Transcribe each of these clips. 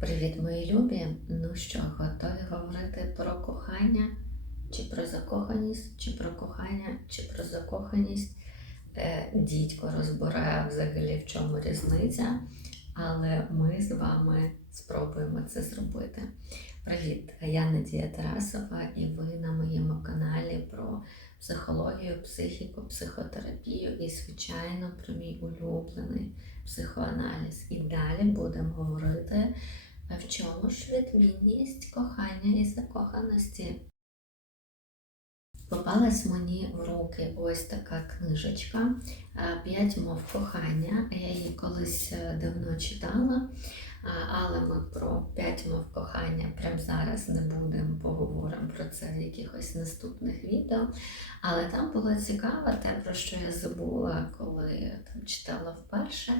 Привіт, мої любі! Ну що, готові говорити про кохання? Чи про закоханість, чи про кохання, чи про закоханість? Е, дідько розбирає взагалі в чому різниця, але ми з вами спробуємо це зробити. Привіт! Я Надія Тарасова, і ви на моєму каналі про психологію, психіку, психотерапію і, звичайно, про мій улюблений психоаналіз. І далі будемо говорити. В чому ж відмінність кохання і закоханості? Попалась мені в руки ось така книжечка П'ять мов кохання. Я її колись е, давно читала, але ми про п'ять мов кохання прямо зараз не будемо, поговоримо про це в якихось наступних відео. Але там було цікаво те, про що я забула, коли там читала вперше.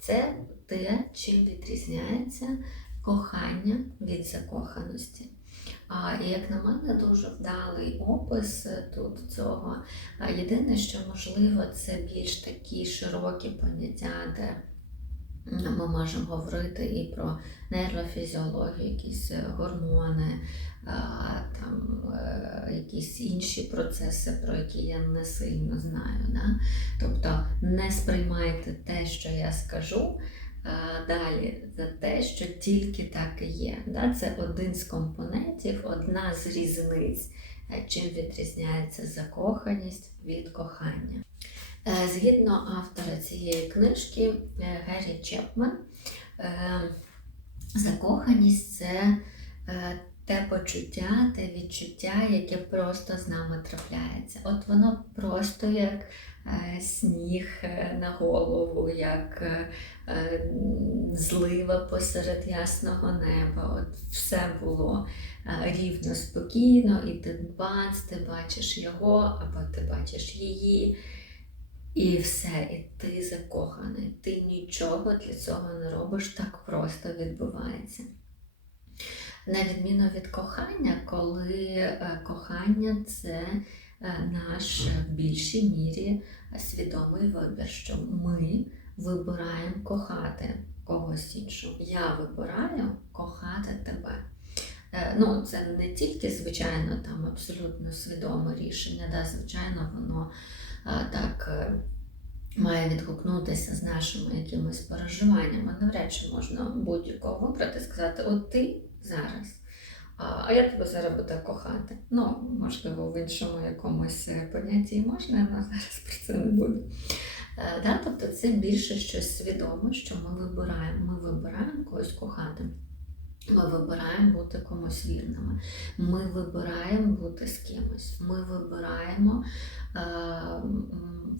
Це те, чим відрізняється кохання від закоханості. І як на мене, дуже вдалий опис тут цього. Єдине, що можливо, це більш такі широкі поняття, де ми можемо говорити і про нейрофізіологію, якісь гормони, там е, якісь інші процеси, про які я не сильно знаю. Да? Тобто не сприймайте те, що я скажу. Далі за те, що тільки так і є. Да? Це один з компонентів, одна з різниць, е, чим відрізняється закоханість від кохання. Е, згідно автора цієї книжки Гері Чепмен, закоханість це те почуття, те відчуття, яке просто з нами трапляється. От воно просто як Е, сніг е, на голову, як е, злива посеред ясного неба. От Все було рівно, спокійно, і ти бац, ти бачиш його, або ти бачиш її. І все, і ти закоханий. Ти нічого для цього не робиш, так просто відбувається. На відміну від кохання, коли кохання це наш в більшій мірі свідомий вибір, що ми вибираємо кохати когось іншого. Я вибираю кохати тебе. Е, ну, Це не тільки, звичайно, там абсолютно свідоме рішення, да, звичайно, воно е, так е, має відгукнутися з нашими якимись переживаннями. Навряд чи можна будь-якого вибрати, сказати, от ти зараз а я тебе зараз буду кохати. Ну, можливо, в іншому якомусь понятті можна, але зараз про це не буду. Е, да? Тобто це більше щось свідоме, що ми вибираємо. Ми вибираємо когось кохати. Ми вибираємо бути комусь вірними. Ми вибираємо бути з кимось. Ми вибираємо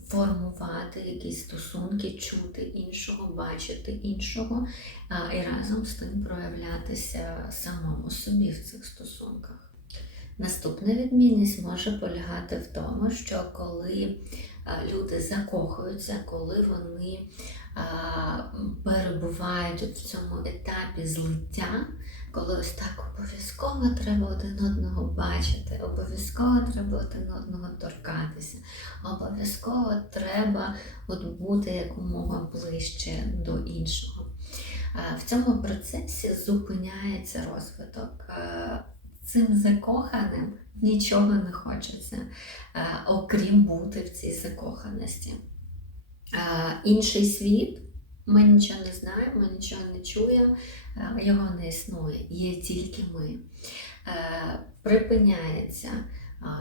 формувати якісь стосунки, чути іншого, бачити іншого е, і разом з тим проявлятися самому собі в цих стосунках. Наступна відмінність може полягати в тому, що коли е, люди закохуються, коли вони перебувають в цьому етапі злиття, коли ось так обов'язково треба один одного бачити, обов'язково треба один одного торкатися, обов'язково треба от бути якомога ближче до іншого. В цьому процесі зупиняється розвиток. Цим закоханим нічого не хочеться, окрім бути в цій закоханості інший світ. Ми нічого не знаємо, ми нічого не чуємо, його не існує, є тільки ми. Припиняється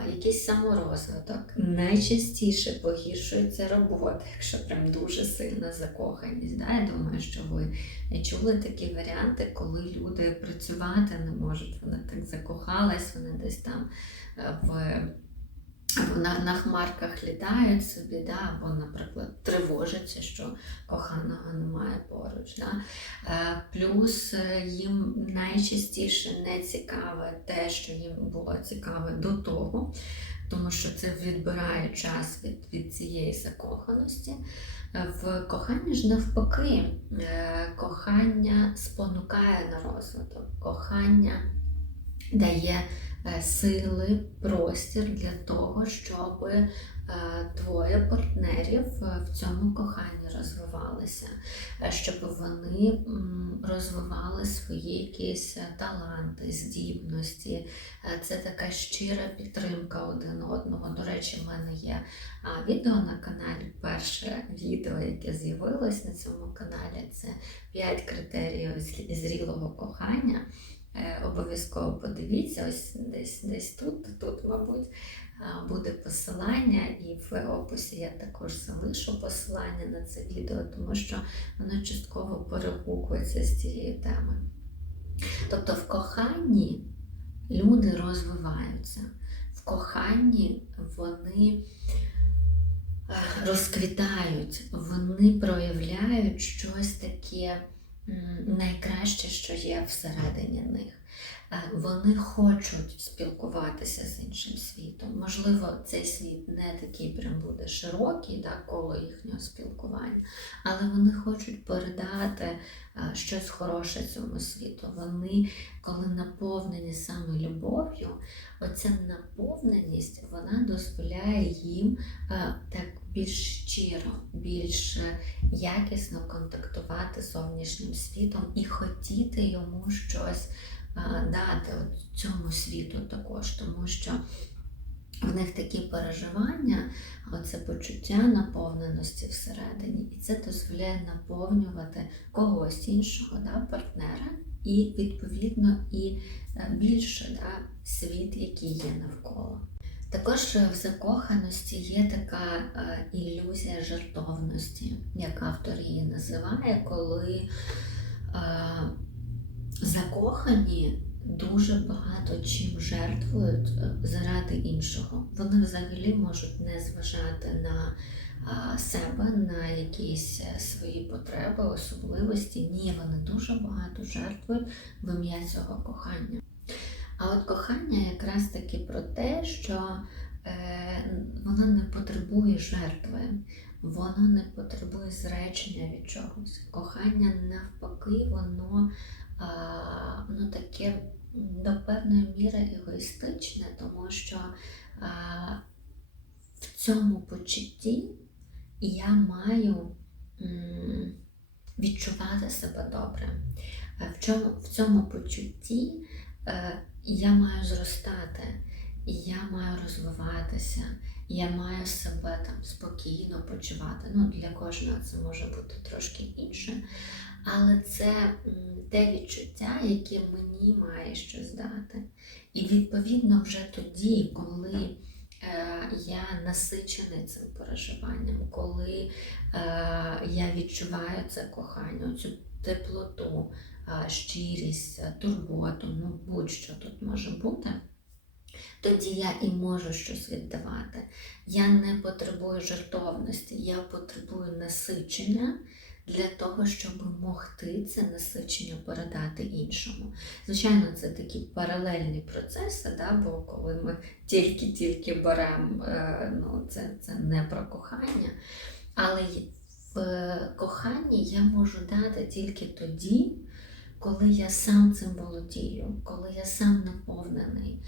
якийсь саморозвиток. Найчастіше погіршується робота, якщо прям дуже сильна закоханість. Я думаю, що ви чули такі варіанти, коли люди працювати не можуть, вони так закохались, вони десь там в на на хмарках літають собі, да, або, наприклад, тривожаться, що коханого немає поруч. Да. Е, плюс е, їм найчастіше не цікаве те, що їм було цікаве до того, тому що це відбирає час від, від цієї закоханості. Е, в коханні ж навпаки, кохання спонукає на розвиток, кохання дає сили, простір для того, щоб е, двоє партнерів е, в цьому коханні розвивалися, е, щоб вони розвивали свої якісь е, таланти, здібності. Е, Це така щира підтримка один одного. До речі, в мене є відео на каналі. Перше відео, яке з'явилось на цьому каналі, це 5 критеріїв зрілого кохання. Е, Обов'язково подивіться, ось десь десь тут, тут, мабуть, буде посилання, і в описі я також залишу посилання на це відео, тому що воно частково перегукується з цією темою. Тобто в коханні люди розвиваються, в коханні вони е, розквітають, вони проявляють щось таке найкраще, що є всередині них. Вони хочуть спілкуватися з іншим світом. Можливо, цей світ не такий прям буде широкий, да, коло їхнього спілкування, але вони хочуть передати щось хороше цьому світу. Вони, коли наповнені саме любов'ю, оця наповненість вона дозволяє їм так більш щиро, більш якісно контактувати з зовнішнім світом і хотіти йому щось дати цьому світу також, тому що в них такі переживання, оце почуття наповненості всередині, і це дозволяє наповнювати когось іншого, да, партнера, і відповідно і е, більше да, світ, який є навколо. Також в закоханості є така е, ілюзія жертовності, як автор її називає, коли е, закохані дуже багато чим жертвують е, заради іншого. Вони взагалі можуть не зважати на себе, на якісь е, свої потреби, особливості. Ні, вони дуже багато жертвують в ім'я цього кохання. А от кохання якраз таки про те, що е, воно не потребує жертви, воно не потребує зречення від чогось. Кохання навпаки, воно ну, таке до певної міри егоїстичне, тому що а, в цьому почутті я маю м, відчувати себе добре. В, чому, в цьому почутті е, я маю зростати, я маю розвиватися, я маю себе там спокійно почувати. Ну, для кожного це може бути трошки інше. Але це те відчуття, яке мені має щось дати. І відповідно вже тоді, коли е, я насичений цим переживанням, коли е, я відчуваю це кохання, цю теплоту, е, щирість, турботу, ну будь-що тут може бути. Тоді я і можу щось віддавати. Я не потребую жертовності, я потребую насичення для того, щоб могти це насичення передати іншому. Звичайно, це такі паралельні процеси, да, бо коли ми тільки-тільки беремо, е, ну, це, це не про кохання. Але в е, коханні я можу дати тільки тоді, коли я сам цим володію, коли я сам наповнений.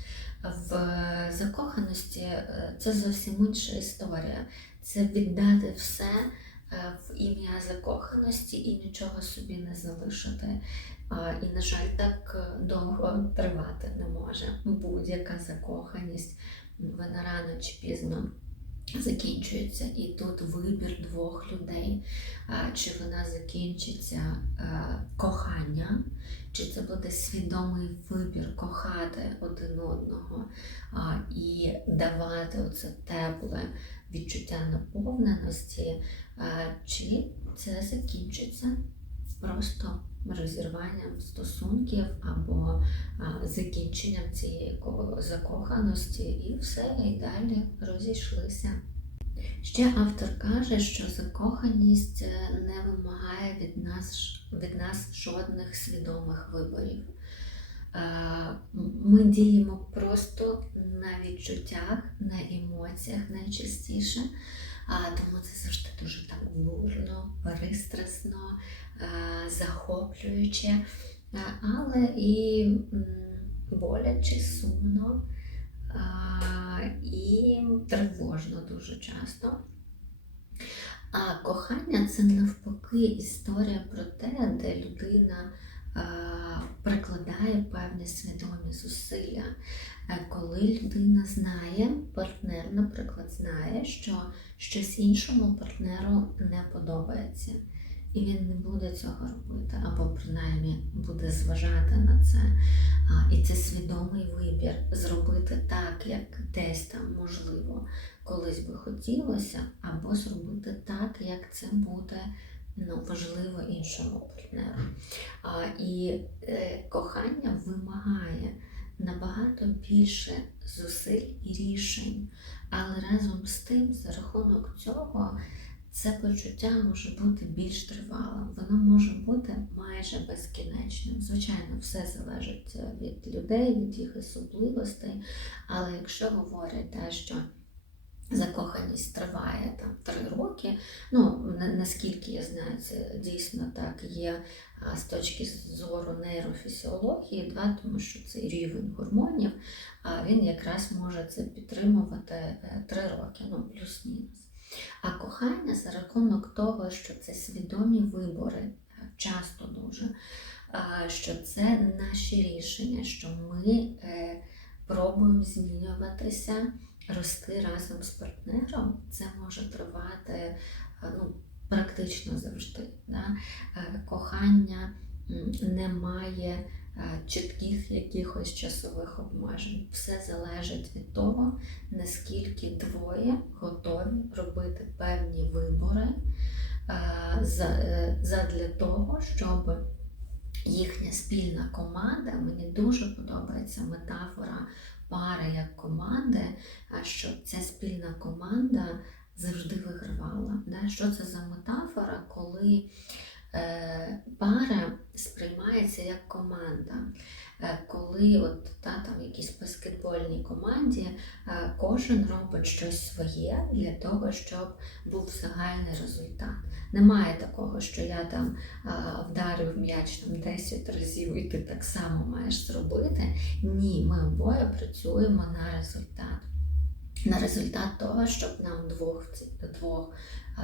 В закоханості е, це зовсім інша історія. Це віддати все е, в ім'я закоханості і нічого собі не залишити. І, на жаль, так е, довго тривати не може. Будь-яка закоханість, вона рано чи пізно закінчується. І тут вибір двох людей. Чи вона закінчиться е, коханням, чи це буде свідомий вибір кохати один одного і давати оце тепле відчуття наповненості, чи це закінчиться просто розірванням стосунків або закінченням цієї закоханості, і все, і далі розійшлися. Ще автор каже, що закоханість е, не вимагає від нас, від нас жодних свідомих виборів. Е, Ми діємо просто на відчуттях, на емоціях найчастіше, тому це завжди дуже так бурно, пристрасно, захоплююче, е, але і боляче, сумно. І тривожно дуже часто. А кохання це навпаки історія про те, де людина е, прикладає певні свідомі зусилля. Е, Коли людина знає, партнер, наприклад, знає, що щось іншому партнеру не подобається, і він не буде цього робити, або принаймні буде зважати на це. А, І це свідомий вибір зробити так, як десь там можливо колись би хотілося, або зробити так, як це буде ну, важливо іншому партнеру. А, І е, кохання вимагає набагато більше зусиль і рішень, але разом з тим, за рахунок цього, це почуття може бути більш тривалим, воно може бути майже безкінечним. Звичайно, все залежить е, від людей, від їх особливостей, але якщо говорять те, що закоханість триває там три роки. Ну наскільки я знаю, це дійсно так є з точки зору нейрофізіології, да, тому що цей рівень гормонів, він якраз може це підтримувати е, три роки, ну плюс-мінус. А кохання за рахунок того, що це свідомі вибори, е, часто дуже, що це наші рішення, що ми е, пробуємо змінюватися рости разом з партнером, це може тривати е, ну, практично завжди. Да? Е, Кохання не має е, чітких якихось часових обмежень. Все залежить від того, наскільки двоє готові робити певні вибори е, е, задля того, щоб їхня спільна команда, мені дуже подобається метафора пари як команди, а що ця спільна команда завжди вигравала. Що це за метафора, коли е, пара сприймається як команда? Е, коли от, та, там, в якійсь баскетбольній команді е, кожен робить щось своє для того, щоб був загальний результат. Немає такого, що я там вдарив м'яч там 10 разів і ти так само маєш зробити. Ні, ми обоє працюємо на результат. На результат того, щоб нам двох двох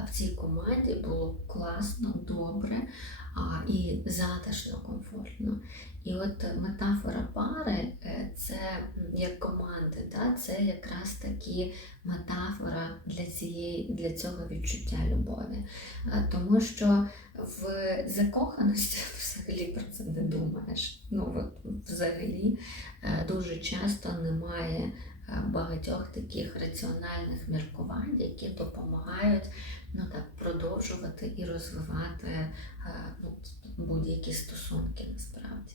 в цій команді було класно, добре і затишно, комфортно. І от метафора пари е, це як команди, да? це якраз таки метафора для, цієї, для цього відчуття любові. Е, Тому що в закоханості взагалі про це не думаєш. Ну, от, взагалі е, дуже часто немає багатьох таких раціональних міркувань, які допомагають ну, так, продовжувати і розвивати е, ну, будь-які стосунки насправді.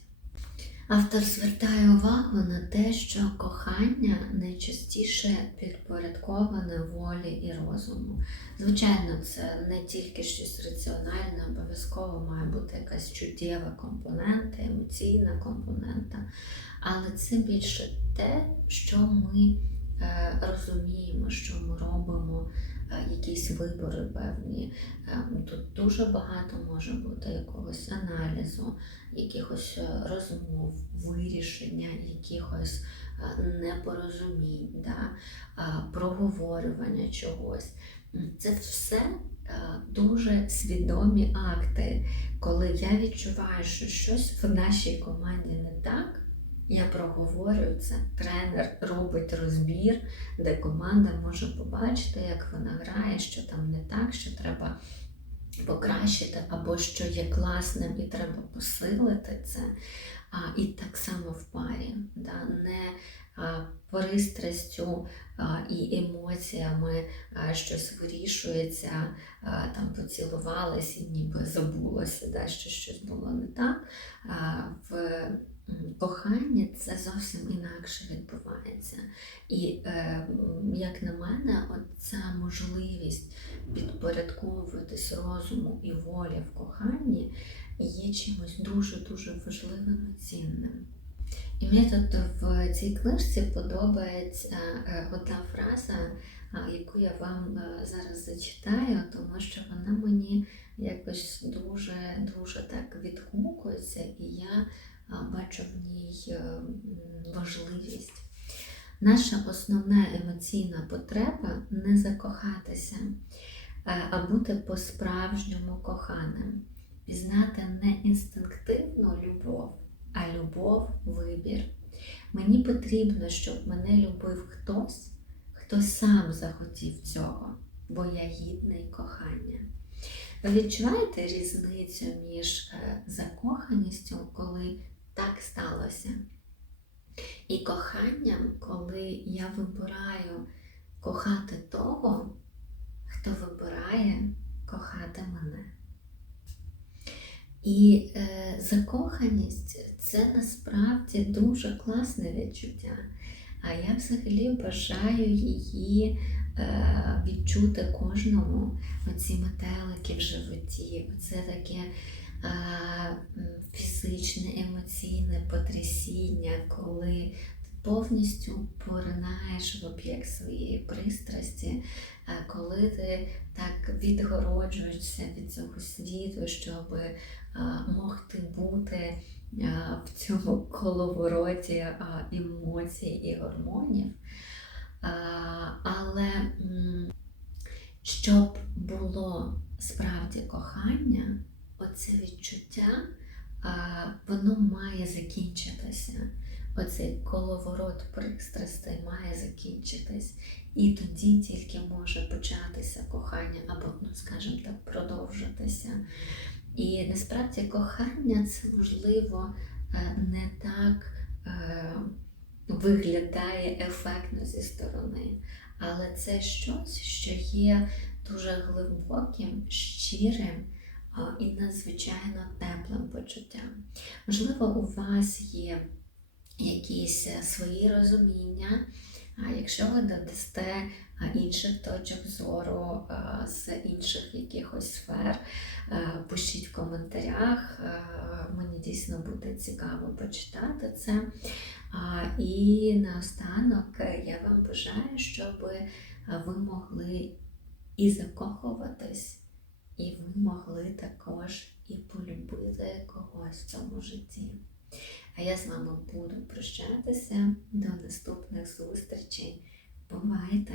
Автор звертає увагу на те, що кохання найчастіше підпорядковане волі і розуму. Звичайно, це не тільки щось раціональне, обов'язково має бути якась чуттєва компонента, емоційна компонента, але це більше те, що ми е, розуміємо, що ми робимо, якісь вибори певні. Е, Тут дуже багато може бути якогось аналізу, якихось е, розмов, вирішення якихось е, непорозумінь, да, проговорювання чогось. Це все е, дуже свідомі акти, коли я відчуваю, що щось в нашій команді не так. Я проговорюю це, тренер робить розбір, де команда може побачити, як вона грає, що там не так, що треба покращити, або що є класним і треба посилити це. А, і так само в парі, да, не а, пристрастю а, і емоціями а, щось вирішується, а, там поцілувалися і ніби забулося, да, що щось було не так. А, в м, коханні це зовсім інакше відбувається. І е, як на мене, от ця можливість підпорядковуватись розуму і волі в коханні є чимось дуже-дуже важливим і цінним. І мені тут в цій книжці подобається е, одна фраза, яку я вам е, зараз зачитаю, тому що вона мені якось дуже дуже так відгукується, і я бачу в ній е, важливість. наша основна емоційна потреба не закохатися, е, а бути по-справжньому коханим, пізнати не інстинктивну любов, а любов вибір. Мені потрібно, щоб мене любив хтось, хто сам захотів цього, бо я гідний кохання. Ви відчуваєте різницю між е, закоханістю, коли так сталося, і коханням, коли я вибираю кохати того, хто вибирає кохати мене. І е, закоханість це насправді дуже класне відчуття. А я взагалі бажаю її е, відчути кожному оці метелики в животі, це таке фізичне, емоційне потрясіння, коли повністю поринаєш в об'єкт своєї пристрасті, коли ти так відгороджуєшся від цього світу, щоб могти бути в цьому коловороті емоцій і гормонів. Але щоб було справді кохання, оце відчуття, воно має закінчитися. Оцей коловорот пристрастей має закінчитись. І тоді тільки може початися кохання, або, ну, скажімо так, продовжитися. І насправді кохання це можливо е, не так е, виглядає ефектно зі сторони, але це щось, що є дуже глибоким, щирим і надзвичайно теплим почуттям. Можливо, у вас є якісь е, свої розуміння, а якщо ви додасте інших точок зору з інших якихось сфер, пишіть в коментарях. Мені дійсно буде цікаво почитати це. І наостанок е, я вам бажаю, щоб ви могли і закохуватись, і ви могли також і полюбити когось в цьому житті. А я з вами буду прощатися. До наступних зустрічей. Бувайте!